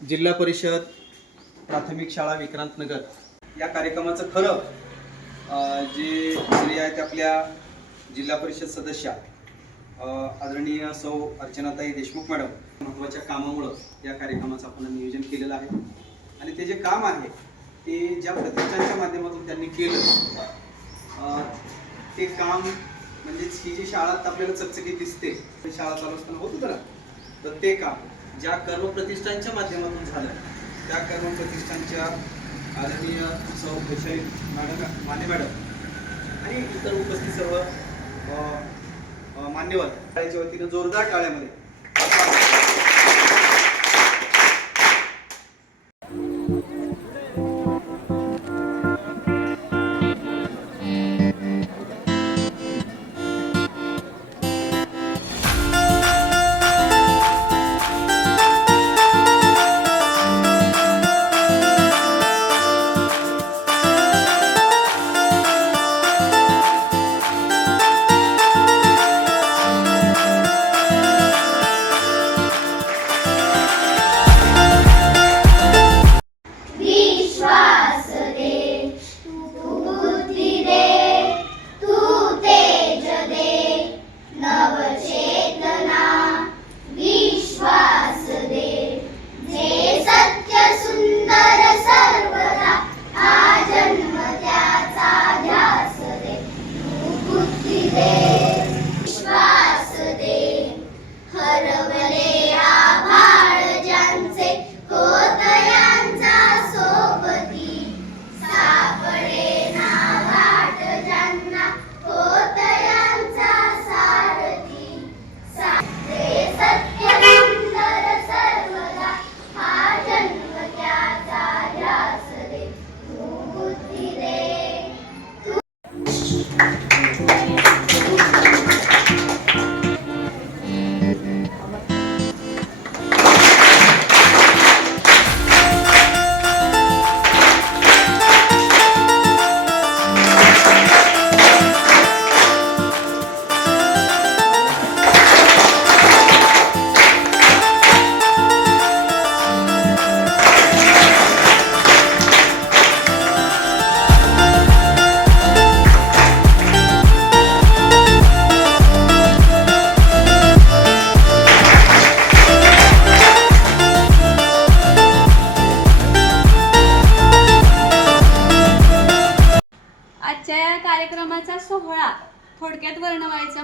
जिल्हा परिषद प्राथमिक शाळा विक्रांत नगर या कार्यक्रमाचं खरं जे श्रेय आहेत आपल्या जिल्हा परिषद सदस्या आदरणीय सौ अर्चनाताई देशमुख मॅडम महत्त्वाच्या कामामुळं या कार्यक्रमाचं आपण नियोजन केलेलं आहे. आणि ते जे काम आहे ते ज्या प्रतिष्ठानच्या माध्यमातून त्यांनी केलं ते काम म्हणजेच ही जी शाळा आपल्याला चकचकीत दिसते शाळा चालू असताना होत होतं तर ते काम ज्या कर्म प्रतिष्ठानच्या माध्यमातून झालं त्या कर्म प्रतिष्ठानच्या आदरणीय सौ वैशाली मॅडम माने मॅडम आणि इतर उपस्थित सर्व मान्यवर. शाळेच्या वतीनं जोरदार टाळ्यामध्ये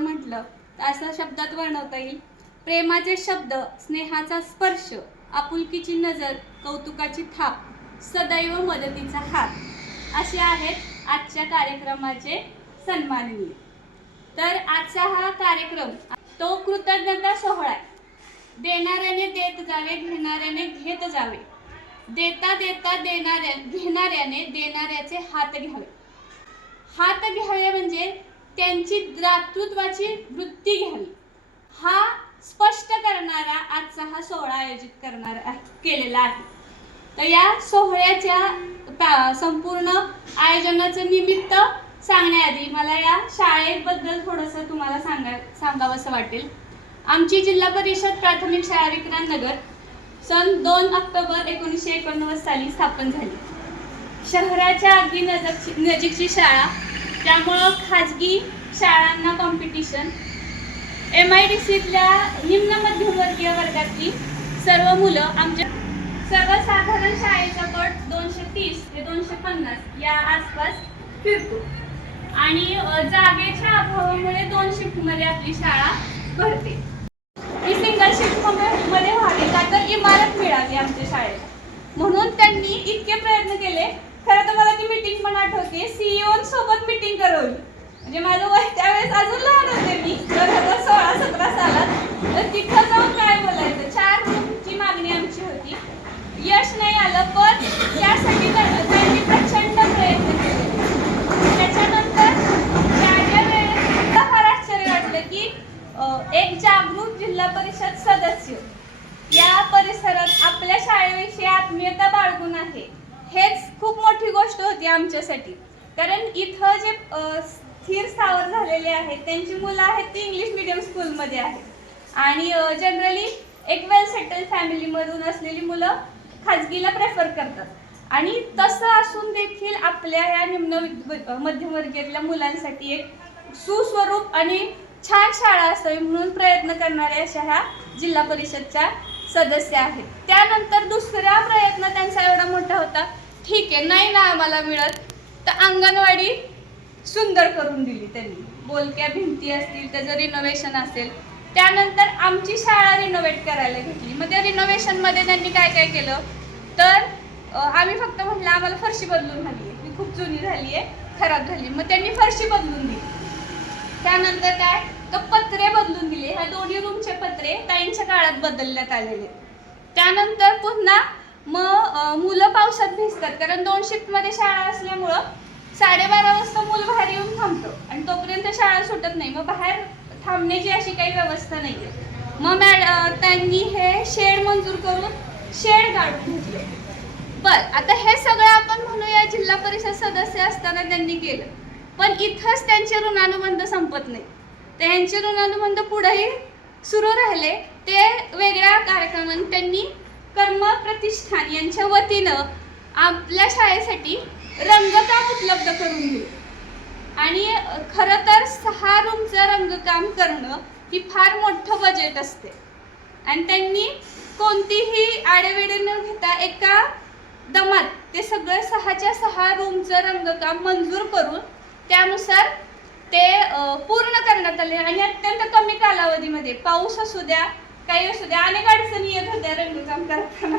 म्हटलं तर असं शब्दात वर्णवता येईल. प्रेमाचे शब्द स्नेहाचा स्पर्श आपुलकीची नजर कौतुकाची थाप सदैव मदतीचा हात असे आहेत आजच्या कार्यक्रमाचे सन्माननीय. तर आजचा हा कार्यक्रम तो कृतज्ञता सोहळा आहे. देणाऱ्याने देत जावे घेणाऱ्याने घेत जावे. देता देता देणाऱ्या घेणाऱ्याने देणाऱ्याचे हात घ्यावे. हात घ्यावे म्हणजे त्यांची दातृत्वाची वृत्ती घ्यावी. हा स्पष्ट करणारा आजचा हा सोहळा आयोजित करणार केलेला आहे. तर या सोहळ्याच्या पा- संपूर्ण आयोजनाचं निमित्त सांगण्याआधी मला या शाळेबद्दल थोडंसं तुम्हाला सांगा सांगावंसं वाटेल. आमची जिल्हा परिषद प्राथमिक शाळा विक्रांत नगर सन दोन ऑक्टोबर एकोणीसशे एकोणनव्वद साली स्थापन झाली. शहराच्या अगदी नजक नजीकची शाळा त्यामुळं खाजगी शाळांना कॉम्पिटिशन एम आय डी सीतल्या निम्न मध्यमवर्गीय वर्गातली सर्व मुलं आमच्या सर्वसाधारण शाळेचा गट दोनशे तीस ते दोनशे पन्नास या आसपास फिरतो. आणि जागेच्या अभावामुळे दोन शिफ्टमध्ये आपली शाळा भरते. ही सिंगल शिफ्टमध्ये व्हावी का तर इमारत मिळावी आमच्या शाळेला. म्हणून त्यांनी इतके प्रयत्न केले. खरं तर मला ती मीटिंग पण आठवते. सीईओ सोबत मिटिंग म्हणजे माझं वय त्यावेळेस अजून लहान होते मी. दोन हजार सोळा सतरा सालात. तर तिथं जाऊन काय बोलायचं? चार रूमची मागणी आमची होती. यश नाही आलं पण त्यासाठी त्यांनी प्रचंड प्रयत्न केले. त्याच्यानंतर त्या ज्या वेळेस फार आश्चर्य वाटलं की एक जागरूक जिल्हा परिषद सदस्य. या परिसरात आपल्या शाळेविषयी आत्मीयता बाळगून आहे. हेच खूप मोठी गोष्ट होती आमच्यासाठी. कारण इथं जे स्थिर स्थावर झालेले आहेत. त्यांची मुलं आहेत ती इंग्लिश मिडियम स्कूलमध्ये आहेत. आणि जनरली एक वेल सेटल फॅमिलीमधून असलेली मुलं खाजगीला प्रेफर करतात. आणि तसं असून देखील आपल्या ह्या निम्न मध्यमवर्गीयातल्या मुलांसाठी एक सुस्वरूप आणि छान शाळा असावी म्हणून प्रयत्न करणाऱ्या अशा ह्या जिल्हा परिषदच्या सदस्य आहेत. त्यानंतर दुसरा प्रयत्न त्यांचा एवढा मोठा होता. ठीक आहे नाही ना आम्हाला मिळत. तर अंगणवाडी सुंदर करून दिली त्यांनी. बोलक्या भिंती असतील त्याचं रिनोव्हेशन असेल. त्यानंतर आमची शाळा रिनोव्हेट करायला घेतली. मग त्या रिनोव्हेशनमध्ये त्यांनी काय काय केलं? तर आम्ही फक्त म्हटलं आम्हाला फरशी बदलून हवी आहे. ही खूप जुनी झाली आहे खराब झाली मग त्यांनी फरशी बदलून दिली. त्यानंतर काय? तर पत्रे बदलून दिले. ह्या दोन्ही रूमचे पत्रे ताईंच्या काळात बदलण्यात आलेले. त्यानंतर पुन्हा मग मुलं पावसात भिजतात. कारण दोन शिफ्टमध्ये शाळा असल्यामुळं साडेबारा वाजता मूल बाहेर येऊन थांबतं. आणि तोपर्यंत शाळा सुटत नाही. मग बाहेर थांबण्याची अशी काही व्यवस्था नाही आहे मग मॅड त्यांनी हे शेड मंजूर करून शेड काढून घेतले. बर आता हे सगळं आपण म्हणूया जिल्हा परिषद सदस्य असताना त्यांनी केलं. पण इथंच त्यांचे ऋणानुबंध संपत नाही. त्यांचे ऋणानुबंध पुढेही सुरू राहिले. ते वेगळ्या कार्यक्रमांनी त्यांनी कर्म प्रतिष्ठान यांच्या वतीनं आपल्या शाळेसाठी रंगकाम उपलब्ध करून दिले आणि खरं तर सहा रूमचं रंगकाम करणं ही फार मोठं बजेट असते. आणि त्यांनी कोणतीही आडेवेडे न घेता एका दमात ते सगळं सहाच्या सहा रूमचं रंगकाम मंजूर करून त्यानुसार ते पूर्ण करण्यात आले. आणि अत्यंत कमी कालावधीमध्ये पाऊस असू द्या काही असू द्या अनेक अडचणी येत होत्या रंगकाम करताना.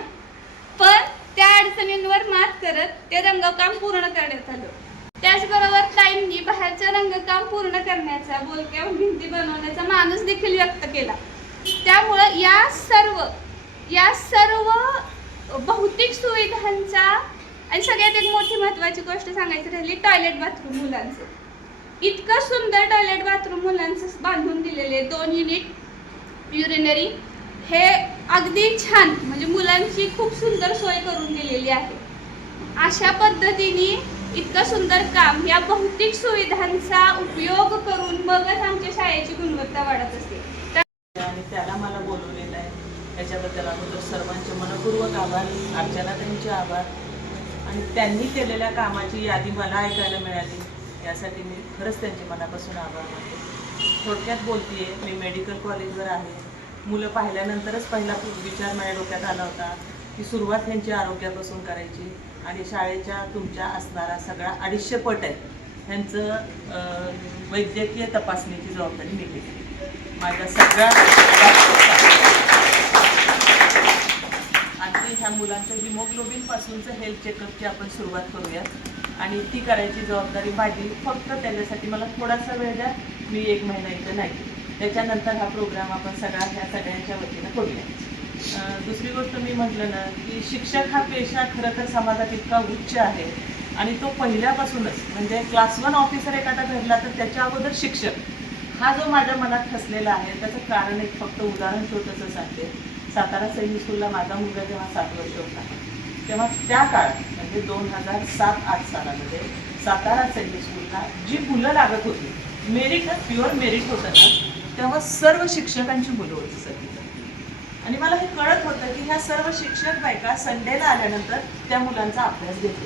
पण त्या अडचणींवर मात करत ते रंगकाम पूर्ण करण्यात आलं. त्याचबरोबर ताईंनी बाहेरचं रंगकाम पूर्ण करण्याचा बोलक्या भिंती बनवण्याचा माणूस देखील व्यक्त केला. त्यामुळं या सर्व या सर्व भौतिक सुविधांचा आणि सगळ्यात एक मोठी महत्त्वाची गोष्ट सांगायची राहिली टॉयलेट बाथरूम मुलांचं. इतकं सुंदर टॉयलेट बाथरूम मुलांचं बांधून दिलेले दोन युनिट युरिनरी हे अगदी छान म्हणजे मुलांची खूप सुंदर सोय करून दिलेली आहे. अशा पद्धतीने इतकं सुंदर काम या भौतिक सुविधांचा उपयोग करून मगच आमच्या शाळेची गुणवत्ता वाढत असते. आणि त्याला मला बोलवलेलं आहे. त्याच्याबद्दल अगोदर सर्वांचे मनपूर्वक आभार अर्चना त्यांचे आभार. आणि त्यांनी केलेल्या कामाची यादी मला ऐकायला मिळाली. यासाठी मी खरंच त्यांचे मनापासून आभार मानते. थोडक्यात बोलतीये मी मेडिकल कॉलेजवर आहे. मुलं पाहिल्यानंतरच पहिला विचार माझ्या डोक्यात आला होता की सुरुवात त्यांची आरोग्यापासून करायची आणि शाळेच्या तुमच्या असणारा सगळा अडीचशे पट आहे ह्यांचं वैद्यकीय तपासणीची जबाबदारी मी घेतली. माझ्या सगळ्या आणि ह्या मुलांचं हिमोग्लोबिनपासूनचं हेल्थ चेकअपची आपण सुरुवात करूया आणि ती करायची जबाबदारी माझी. फक्त त्याच्यासाठी मला थोडासा वेळ द्या. मी एक महिना इथं नाही. त्याच्यानंतर हा प्रोग्राम आपण सगळा ह्या सगळ्यांच्या वतीनं करूया दुसरी गोष्ट मी म्हटलं ना की शिक्षक हा पेशा खरं तर समाजात इतका उच्च आहे आणि तो पहिल्यापासूनच म्हणजे क्लास वन ऑफिसर एखादा घडला तर त्याच्या अगोदर शिक्षक. हा जो माझ्या मनात ठसलेला आहे त्याचं कारण एक फक्त उदाहरण छोटंसं सांगते सातारा सैनिक स्कूलला माझा मुलगा जेव्हा सात वर्ष होता तेव्हा त्या काळात म्हणजे दोन हजार सात आठ सालामध्ये सातारा सैनिक स्कूलला जी मुलं लागत होती मेरिट प्युअर मेरिट होतं ना तेव्हा सर्व शिक्षकांची मुलं होती सर आणि मला हे कळत होतं की ह्या सर्व शिक्षक बायका संडेला आल्यानंतर त्या मुलांचा अभ्यास घेत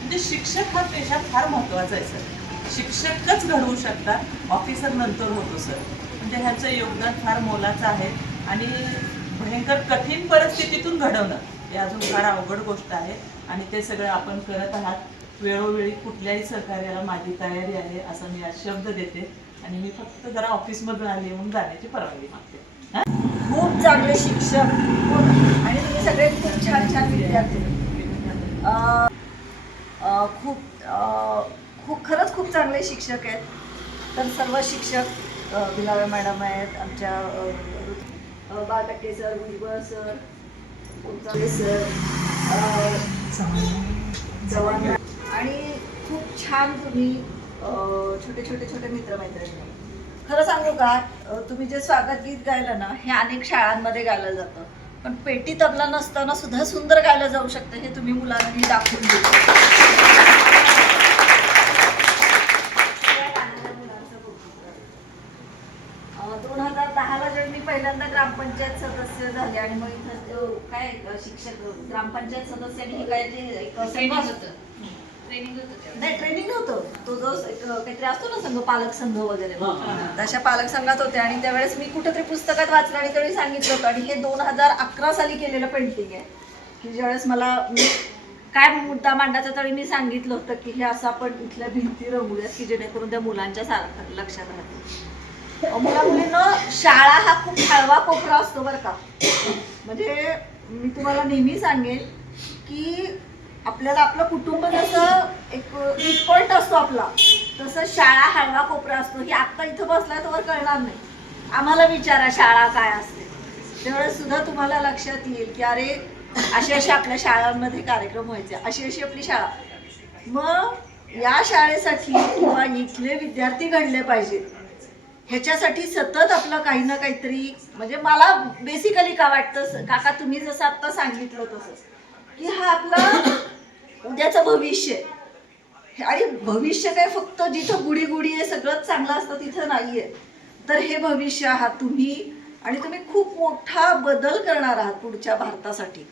म्हणजे शिक्षक हा पेशा फार महत्त्वाचा आहे सर. शिक्षकच घडवू शकतात ऑफिसर नंतर होतो सर. म्हणजे ह्याचं योगदान फार मोलाचं आहे आणि भयंकर कठीण परिस्थितीतून घडवणं हे अजून फार अवघड गोष्ट आहे आणि ते सगळं आपण करत आहात. वेळोवेळी कुठल्याही सहकार्याला माझी तयारी आहे असं मी आज शब्द देते. आणि मी फक्त जरा ऑफिसमधून आली म्हणून जाण्याची परवानगी मागते. हां? खूप चांगले शिक्षक आणि तुम्ही सगळे खूप छान छान विद्यार्थी. अं, अं, खूप अं, खूप खरंच खूप चांगले शिक्षक आहेत. तर सर्व शिक्षक बिलावे मॅडम आहेत आमच्या बाळकट्टे सर भुजबळ सर तुमचा सर अं, चव्हाण. आणि खूप छान तुम्ही छोटे छोटे छोटे मित्रमैत्रिणी. खरं सांगू का तुम्ही जे स्वागत गीत गायलं ना हे अनेक शाळांमध्ये गायलं जातं. पण पेटी तबला नसताना सुद्धा सुंदर गायलं जाऊ शकतं हे तुम्ही मुलांना मी दाखवून दिलं. दोन हजार दहाला जेव्हा मी पहिल्यांदा ग्रामपंचायत सदस्य झाले आणि मग इथं काय शिक्षक ग्रामपंचायत सदस्यांनी काय जे एक संघ नाही ट्रेनिंग नव्हतं. तो जो एक काहीतरी असतो ना संघ पालक संघ वगैरे. तशा पालक संघात होते आणि त्यावेळेस मी कुठेतरी पुस्तकात वाचलं आणि त्यावेळी सांगितलं होतं. आणि हे दोन हजार अकरा साली केलेलं पेंटिंग आहे. की ज्यावेळेस मला मी काय मुद्दा मांडायचा तरी मी सांगितलं होतं की हे असं आपण इथल्या भिंती रंगूयात की जेणेकरून त्या मुलांच्या सारखं लक्षात राहतं मुला मुलींना शाळा हा खूप हळवा कोपरा असतो बरं का. म्हणजे मी तुम्हाला नेहमी सांगेन की आपल्याला आपलं कुटुंब जसं एक वीक असतो आपला तसं शाळा हळवा कोपरा असतो. ही आत्ता इथं बसला तर कळणार नाही. आम्हाला विचारा शाळा काय असते. त्यावेळेस सुद्धा तुम्हाला लक्षात येईल की अरे असे असे आपल्या शाळांमध्ये कार्यक्रम व्हायचे. अशी अशी आपली शाळा. मग या शाळेसाठी किंवा इथले विद्यार्थी घडले पाहिजेत ह्याच्यासाठी सतत आपलं काही ना काहीतरी म्हणजे मला बेसिकली का वाटतं काका तुम्ही जसं आत्ता सांगितलं तसं की हा आपला उद्याचं भविष्य आहे. आणि भविष्य काय फक्त जिथं गुढी गुढी आहे सगळंच चांगलं असतं तिथं नाही आहे तर हे भविष्य आहात तुम्ही आणि तुम्ही खूप मोठा बदल करणार आहात पुढच्या भारतासाठी.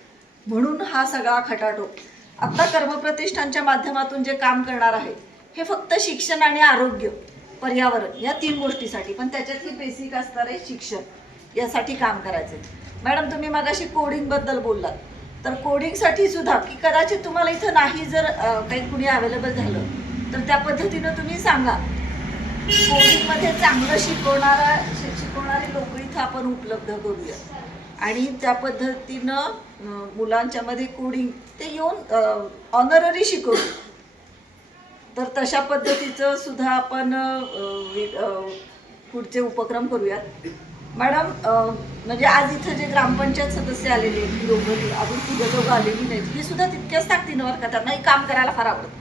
म्हणून हा सगळा खटाटोप आता कर्मप्रतिष्ठानच्या माध्यमातून जे काम करणार आहे हे फक्त शिक्षण आणि आरोग्य पर्यावरण या तीन गोष्टीसाठी. पण त्याच्यातली बेसिक असणार आहे शिक्षण यासाठी काम करायचं मॅडम तुम्ही मगाशी कोडिंगबद्दल बोललात. तर कोडिंगसाठी सुद्धा की कदाचित तुम्हाला इथं नाही जर काही कुणी अवेलेबल झालं तर त्या पद्धतीनं तुम्ही सांगा. कोडिंगमध्ये चांगलं शिकवणारा शिकवणारे लोक इथं आपण उपलब्ध करूया. आणि त्या पद्धतीनं मुलांच्यामध्ये कोडिंग ते येऊन ऑनररी शिकवू. तर तशा पद्धतीचं सुद्धा आपण पुढचे उपक्रम करूयात. मॅडम म्हणजे आज इथं जे ग्रामपंचायत सदस्य आलेले आहेत दोघं अजून तिघं दोघं आलेली नाहीत. हे सुद्धा तितक्याच ताकदीनं बरं का त्यांनाही काम करायला फार आवडतं.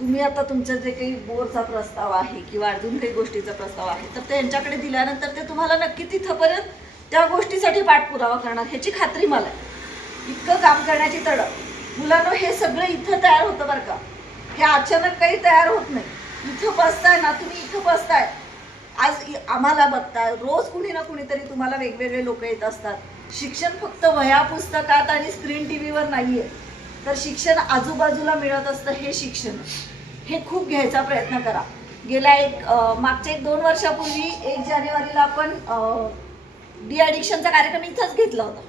तुम्ही आता तुमचं जे काही बोरचा प्रस्ताव आहे किंवा अजून काही गोष्टीचा प्रस्ताव आहे तर ते यांच्याकडे दिल्यानंतर ते तुम्हाला नक्की तिथंपर्यंत त्या गोष्टीसाठी पाठपुरावा करणार. ह्याची खात्री मला आहे. इतकं काम करण्याची तडक मुलांना हे सगळं इथं तयार होतं बरं का. हे अचानक काही तयार होत नाही. इथं बसताय ना तुम्ही इथं बसताय. आज आम्हाला बघताय रोज कुणी ना कुणीतरी तुम्हाला वेगवेगळे लोक येत असतात. शिक्षण फक्त वह्या पुस्तकात आणि स्क्रीन टी व्हीवर नाही आहे तर शिक्षण आजूबाजूला मिळत असतं हे शिक्षण. हे खूप घ्यायचा प्रयत्न करा. गेल्या एक मागच्या एक दोन वर्षापूर्वी एक जानेवारीला आपण डी ॲडिक्शनचा कार्यक्रम इथंच घेतला होता.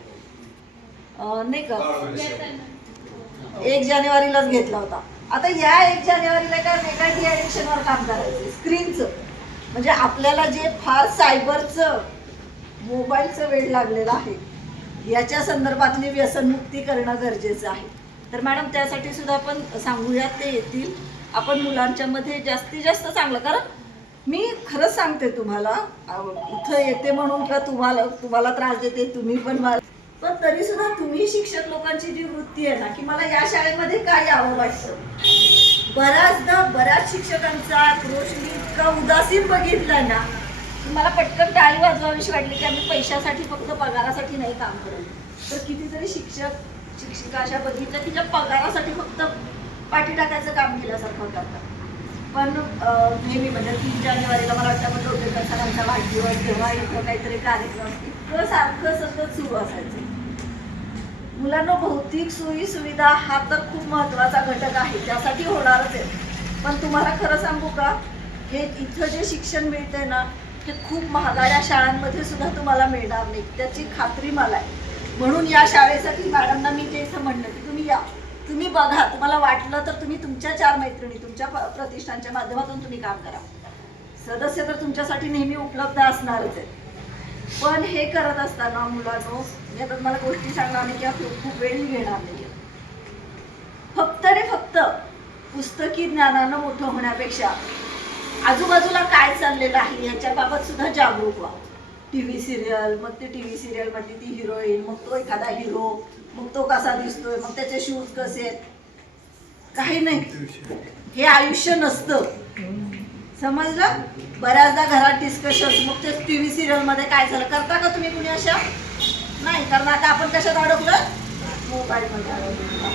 नाही का? एक जानेवारीलाच घेतला होता. आता या एक जानेवारीला काय वेगळ्या डी ॲडिक्शनवर काम करायचं स्क्रीनचं म्हणजे आपल्याला जे फार सायबरचं मोबाईलचं वेळ लागलेलं आहे याच्या संदर्भातली व्यसनमुक्ती करणं गरजेचं आहे. तर मॅडम त्यासाठी सुद्धा आपण सांगूयात ते येतील. आपण मुलांच्यामध्ये जास्तीत जास्त चांगलं कारण मी खरंच सांगते तुम्हाला इथं येते म्हणून का तुम्हाला तुम्हाला त्रास देते तुम्ही पण मला. पण तरी सुद्धा तुम्ही शिक्षक लोकांची जी वृत्ती आहे ना की मला या शाळेमध्ये काय यावं वाटतं? बऱ्याचदा बऱ्याच शिक्षकांचा आक्रोश मी इतका उदासीन बघितला ना मला पटकन टाळी वाजवावीशी वाटली की आम्ही पैशासाठी फक्त पगारासाठी नाही काम करत. तर कितीतरी शिक्षक शिक्षिका अशा बघितल्या तिच्या पगारासाठी फक्त पाठी टाकायचं काम केल्यासारखं करतात पण नेहमी म्हणजे तीन जानेवारीला मला वाटतं आपण डोकेकर सरांचा वाढदिवस तेव्हा इथं काहीतरी कार्यक्रम इतकं सारखं सतत सुरू असायचं. मुलांना भौतिक सोयी सुविधा हा तर खूप महत्त्वाचा घटक आहे त्यासाठी होणारच आहे. पण तुम्हाला खरं सांगू का? हे इथं जे शिक्षण मिळतंय ना हे खूप महागड्या शाळांमध्ये सुद्धा तुम्हाला मिळणार नाही. त्याची खात्री मला आहे. म्हणून या शाळेसाठी मॅडमना मी जे इथं म्हणलं की तुम्ही या. तुम्ही बघा तुम्हाला वाटलं तर तुम्ही तुमच्या चार मैत्रिणी तुमच्या प्रतिष्ठानच्या माध्यमातून तुम्ही काम करा. सदस्य तर तुमच्यासाठी नेहमी उपलब्ध असणारच आहेत. पण हे करत असताना मुलांनो मी आता मला गोष्टी सांगणार नाही किंवा खूप खूप वेळ घेणार नाही फक्त आणि फक्त पुस्तकी ज्ञानानं मोठं होण्यापेक्षा आजूबाजूला काय चाललेलं आहे याच्याबाबत सुद्धा जागरूक व्हा. टी व्ही सिरियल मग ते टी व्ही सिरियलमधली ती हिरोईन मग तो एखादा हिरो मग तो कसा दिसतोय मग त्याचे शूज कसे आहेत? काही नाही. हे आयुष्य नसतं. समजलं? बऱ्याचदा घरात डिस्कशन मग ते टी व्ही सिरियलमध्ये काय झालं? करता का तुम्ही कुणी अशा? नाही कारण आता आपण कशात अडकलं मोबाईलमध्ये अडकलो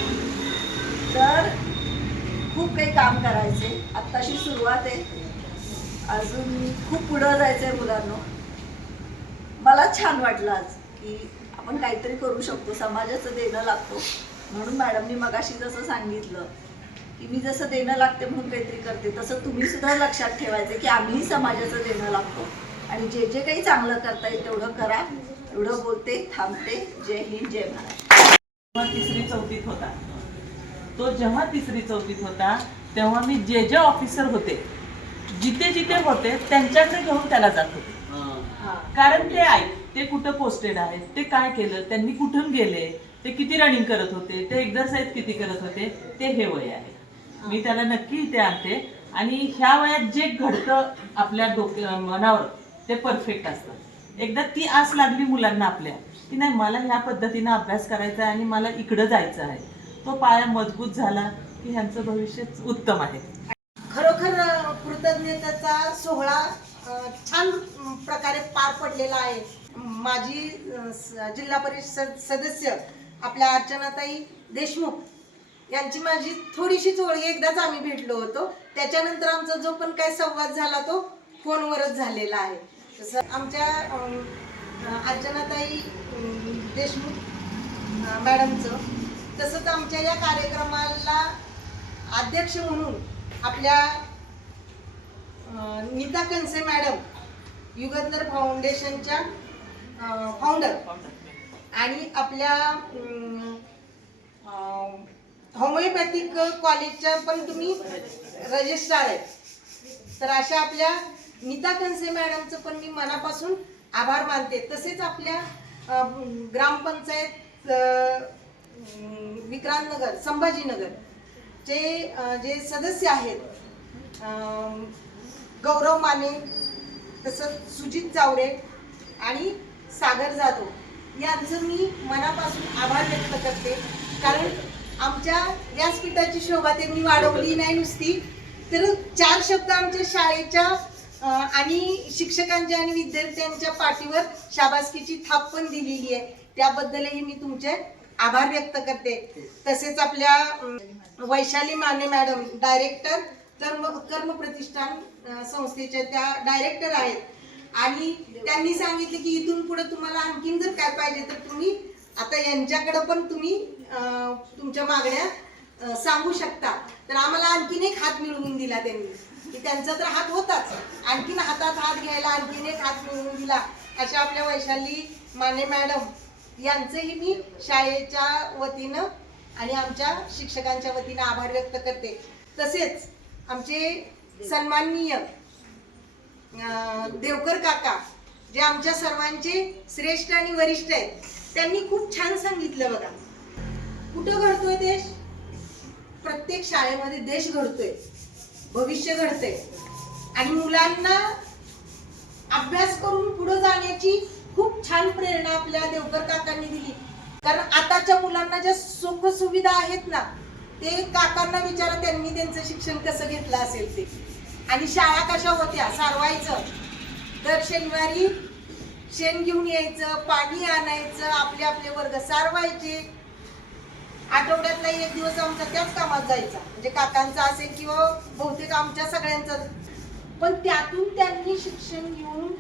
तर खूप काही काम करायचे. आत्ताशी सुरुवात आहे. अजून खूप पुढं जायचं आहे मुलांना. मला छान वाटलं आज की आपण काहीतरी करू शकतो समाजाचं देणं लागतो. म्हणून मॅडमनी मगाशी जसं सांगितलं की मी जसं देणं लागते म्हणून काहीतरी करते तसं तुम्ही सुद्धा लक्षात ठेवायचं की आम्हीही समाजाचं देणं लागतो. आणि जे जे काही चांगलं करता येईल तेवढं करा. एवढं बोलते थांबते. जय हिंद जय महाराज जेव्हा तिसरी चौथीत होता तो जेव्हा तिसरी चौथीत होता तेव्हा मी जे जे ऑफिसर होते जिथे जिथे होते त्यांच्याकडे घेऊन त्याला जात होते. कारण ते ऐक ते कुठं पोस्टेड आहेत ते काय केलं त्यांनी कुठून गेले ते किती रनिंग करत होते ते एक्झरसाईज किती करत होते ते हे वय आहे. मी त्याला नक्की इथे आणते. आणि ह्या वयात जे घडतं आपल्या डोक्या मनावर ते परफेक्ट असतं. एकदा ती आस लागली मुलांना आपल्या की नाही मला ह्या पद्धतीनं अभ्यास करायचा आहे आणि मला इकडं जायचं आहे. तो पाया मजबूत झाला की ह्यांचं भविष्यच उत्तम आहे. खरोखर कृतज्ञतेचा सोहळा छान प्रकारे पार पडलेला आहे. माझी स- जिल्हा परिषद सदस्य आपल्या अर्चनाताई देशमुख यांची माझी थोडीशीच ओळख. एकदाच आम्ही भेटलो होतो. त्याच्यानंतर आमचा जो पण काही संवाद झाला तो फोनवरच झालेला आहे. तसं आमच्या अर्चनाताई देशमुख मॅडमचं तसंच आमच्या या कार्यक्रमाला अध्यक्ष म्हणून आपल्या नीता कनसे मॅडम युगंधर फाउंडेशनच्या फाउंडर आणि आपल्या होमिओपॅथिक कॉलेजच्या पण तुम्ही रजिस्ट्रार आहेत. तर अशा आपल्या नीता कनसे मॅडमचं पण मी मनापासून आभार मानते. तसेच आपल्या ग्रामपंचायत विक्रांतनगर संभाजीनगर. चे जे सदस्य आहेत गौरव माने तसंच सुजित जावरे आणि सागर जाधव यांचं मी मनापासून आभार व्यक्त करते. कारण आमच्या व्यासपीठाची शोभा त्यांनी वाढवली नाही नुसती तर चार शब्द आमच्या शाळेच्या आणि शिक्षकांच्या आणि विद्यार्थ्यांच्या पाठीवर शाबासकीची थाप पण दिलेली आहे. त्याबद्दलही मी तुमचे आभार व्यक्त करते. तसेच आपल्या वैशाली माने मॅडम डायरेक्टर कर्म कर्म प्रतिष्ठान संस्थेच्या त्या डायरेक्टर आहेत. आणि त्यांनी सांगितले की इथून पुढे तुम्हाला आणखीन जर काय पाहिजे तर तुम्ही आता यांच्याकडे पण तुम्ही तुमच्या मागण्या सांगू शकता. तर आम्हाला आणखीन एक हात मिळवून दिला त्यांनी. की त्यांचा तर हात होताच. आणखीन हातात हात घ्यायला आणखीन एक हात मिळवून दिला. अशा आपल्या वैशाली माने मॅडम यांचंही मी शाळेच्या वतीनं आणि आमच्या शिक्षकांच्या वतीनं आभार व्यक्त करते. तसेच आमचे सन्माननीय देवकर काका जे आमच्या सर्वांचे श्रेष्ठ आणि वरिष्ठ आहेत त्यांनी खूप छान सांगितलं बघा. कुठं घडतोय देश? प्रत्येक शाळेमध्ये देश घडतोय भविष्य घडतंय. आणि मुलांना अभ्यास करून पुढे जाण्याची खूप छान प्रेरणा आपल्या देवकर काकांनी दिली. कारण आताच्या मुलांना ज्या सुख सुविधा आहेत ना ते काकांना विचारा त्यांनी त्यांचं शिक्षण कसं घेतलं असेल ते. आणि शाळा कशा होत्या? सारवायचं. दर शनिवारी शेण घेऊन यायचं पाणी आणायचं आपले आपले वर्ग सारवायचे. आठवड्यातला एक दिवस आमचा त्याच कामात जायचा. म्हणजे काकांचा असेल किंवा बहुतेक आमच्या सगळ्यांचा. पण त्यातून त्यांनी शिक्षण घेऊन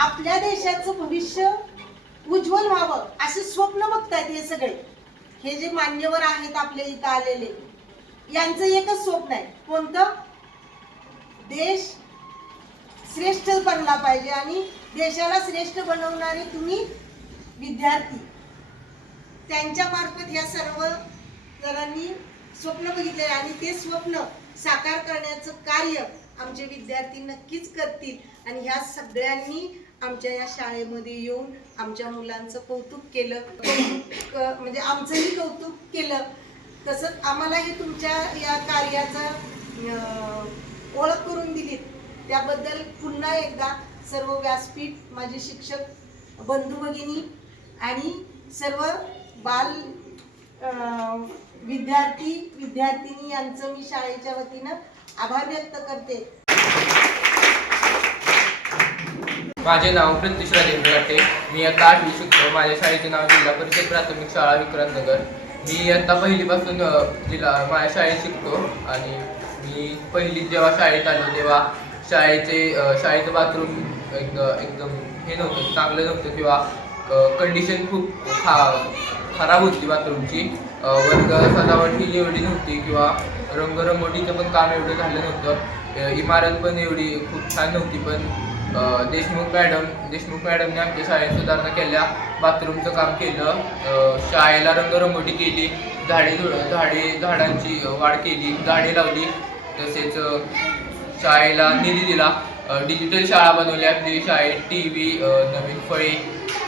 आपल्या देशाचं भविष्य उज्ज्वल व्हावं असे स्वप्न बघतायत हे सगळे. हे जे मान्यवर आहेत आपल्या इथं आलेले यांचं एकच स्वप्न आहे. कोणतं? देश श्रेष्ठ बनला पाहिजे आणि देशाला श्रेष्ठ बनवणारे तुम्ही विद्यार्थी. त्यांच्या मार्फत या सर्व जणांनी स्वप्न बघितले आणि ते स्वप्न साकार करण्याचं कार्य आमचे विद्यार्थी नक्कीच करतील. आणि ह्या सगळ्यांनी आमच्या या शाळेमध्ये येऊन आमच्या मुलांचं कौतुक केलं. कौतुक म्हणजे आमचंही कौतुक केलं. तसंच आम्हालाही तुमच्या या कार्याचं ओळख करून दिलीत. त्याबद्दल पुन्हा एकदा सर्व व्यासपीठ माझे शिक्षक बंधू भगिनी आणि सर्व बाल विद्यार्थी विद्यार्थिनी यांचं मी शाळेच्या वतीनं आभार व्यक्त करते. माझे नाव प्रत्युष राजेंद्र गाठे मी आता आठवी शिकतो माझ्या शाळेचे नाव जिल्हा परिषद प्राथमिक शाळा विक्रांतनगर मी आता पहिलीपासून जिल्हा माझ्या शाळेत शिकतो आणि मी पहिली जेव्हा शाळेत आलो तेव्हा शाळेचे शाळेचं बाथरूम एक एकदम हे नव्हतं चांगलं नव्हतं किंवा कंडिशन खूप खा खराब होती बाथरूमची. वर्ग सजावट ही एवढी नव्हती किंवा रंगरंगोटीचं पण काम एवढं झालं नव्हतं. इमारत पण एवढी खूप छान नव्हती पण देशमुख मॅडम देशमुख मॅडमने आमच्या शाळेत सुधारणा केल्या. बाथरूमचं काम केलं. शाळेला रंगरंगोटी केली. झाडे झुड- झाडे झाडांची वाढ केली. झाडे लावली. तसेच शाळेला निधी दिला. डिजिटल शाळा बनवली आपली शाळेत. टी व्ही नवीन फळे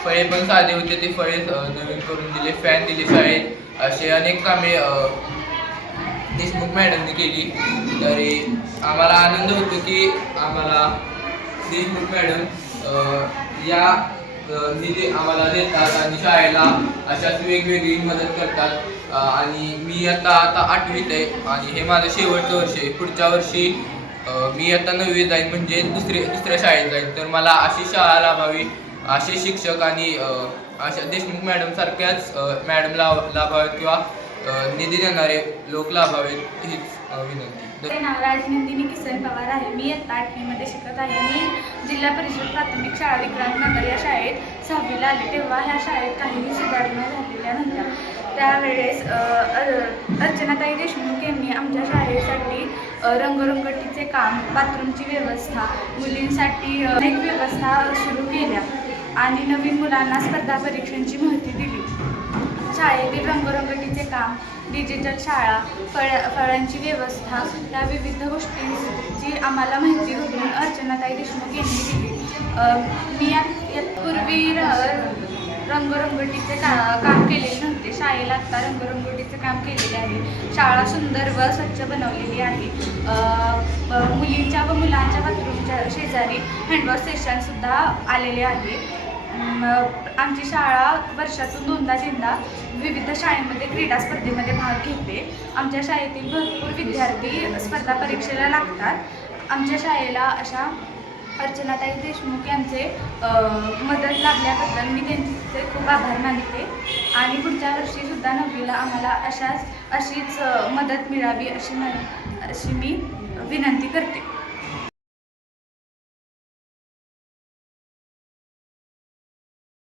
फळे पण साधे होते. ते फळे नवीन करून दिले. फॅन दिले शाळेत. असे अनेक कामे देशमुख मॅडमने केली. तरी आम्हाला आनंद होतो की आम्हाला देशमुख मॅडम या निधी आम्हाला देतात आणि शाळेला अशाच वेगवेगळी मदत करतात. आणि मी आता आता आठवीत आहे आणि हे माझं शेवटचं वर्ष आहे. पुढच्या वर्षी मी आता नववीत जाईन म्हणजे दुसरे दुसऱ्या शाळेत जाईन. तर मला अशी शाळा लाभावी असे शिक्षक आणि अशा देशमुख मॅडमसारख्याच मॅडम लाभ लाभावेत किंवा निधी देणारे लोक लाभावेत. हीच विनंती नाव राजनंदिनी किसन पवार आहे. मी आत्ता आठवीमध्ये शिकत आहे. मी जिल्हा परिषद प्राथमिक शाळा विक्रांत नगर या शाळेत सहावीला आले. तेव्हा ह्या शाळेत काहीही सुधारणा झालेल्या नव्हत्या. त्यावेळेस अर्चनाताई देशमुख यांनी आमच्या शाळेसाठी रंगरंगटीचे काम बाथरूमची व्यवस्था मुलींसाठी अनेक व्यवस्था सुरू केल्या आणि नवीन मुलांना स्पर्धा परीक्षांची माहिती दिली. शाळेतील रंगरंगटीचे काम डिजिटल शाळा फळ फळांची व्यवस्था या विविध गोष्टींची आम्हाला माहिती होती. अर्चनाताई देशमुख यांनी दिली. मी यात यापूर्वी र- रंगरंगोटीचे का काम केलेले नव्हते. शाळेला आत्ता रंगरंगोटीचे काम केलेले आहे. शाळा सुंदर व स्वच्छ बनवलेली आहे. मुलींच्या व मुलांच्या बाथरूमच्या शेजारी हँडवॉश स्टेशनसुद्धा आलेले आहे. आमची शाळा वर्षातून दोनदा तीनदा विविध शाळेमध्ये क्रीडा स्पर्धेमध्ये भाग घेते. आमच्या शाळेतील भरपूर विद्यार्थी स्पर्धा परीक्षेला लागतात. आमच्या शाळेला अशा अर्चनाताई देशमुख यांचे मदत लाभल्याबद्दल मी त्यांचे खूप आभार मानते. आणि पुढच्या वर्षीसुद्धा नववीला आम्हाला अशाच अशीच मदत मिळावी अशी म अशी मी विनंती करते.